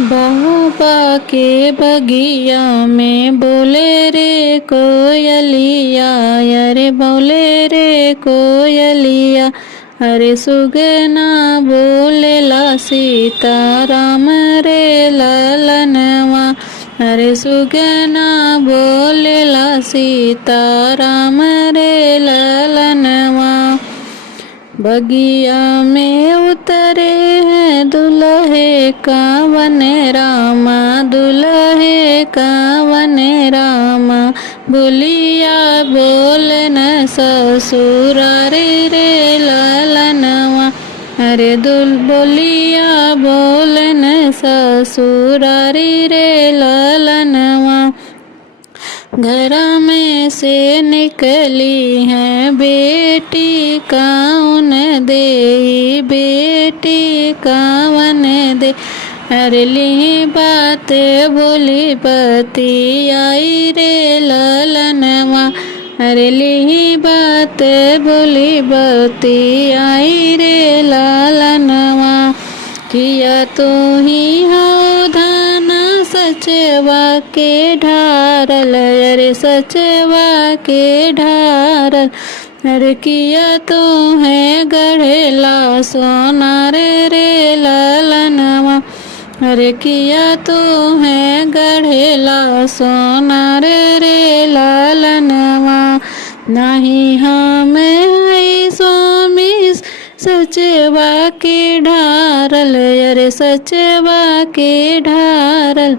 बाबा के बगिया में बोले रे कोयलिया, अरे बोले रे कोयलिया। अरे सुगना बोलेला सीताराम रे ललनवा। अरे सुगना बोलेला सीताराम रे ललनवा। बगिया में उतरे हैं दुल्हे कावन रामा, दुल्हे कावन रामा। बोलिया बोलन ससुरारी रे ललनवा। अरे बोलिया बोलन ससुरारी रे ललनवा। घर में से निकली है बेटी कौन दे, बेटी कौन दे। अरे ली बात बोली बती आई रे ललनवा। अरे ली बात बोली बती आई रे ललनवा। किया तो ही हो धाना सचवा के ढारल, अरे सचवा के ढारल। अरे किया तो है गढ़ेला सोना रे ललनवा। अरे किया तो है गढ़ेला सोना रे ललनवा। नहीं हमें स्वामी सचवा के ढारल, अरे सचवा के ढारल।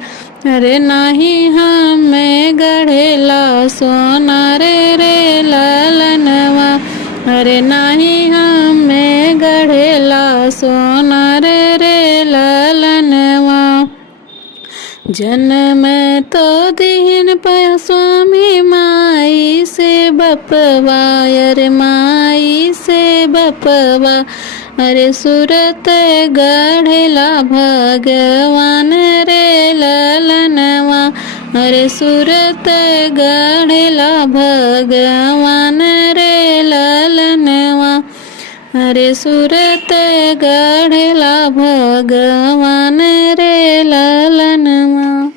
अरे नहीं हमें गढ़ेला सोना रे ललनवा। अरे नहीं हमें गढ़ेला सोना रे ललनवा। जन्म तो दीन पर स्वामी माई से बपवा, अरे माई से बपवा। अरे सूरत गढ़ेला भगवान रे ललनवा। अरे सूरत गढ़ेला भगवान रे ललनवा। अरे सूरत गढ़ेला भगवान रे ललनवा।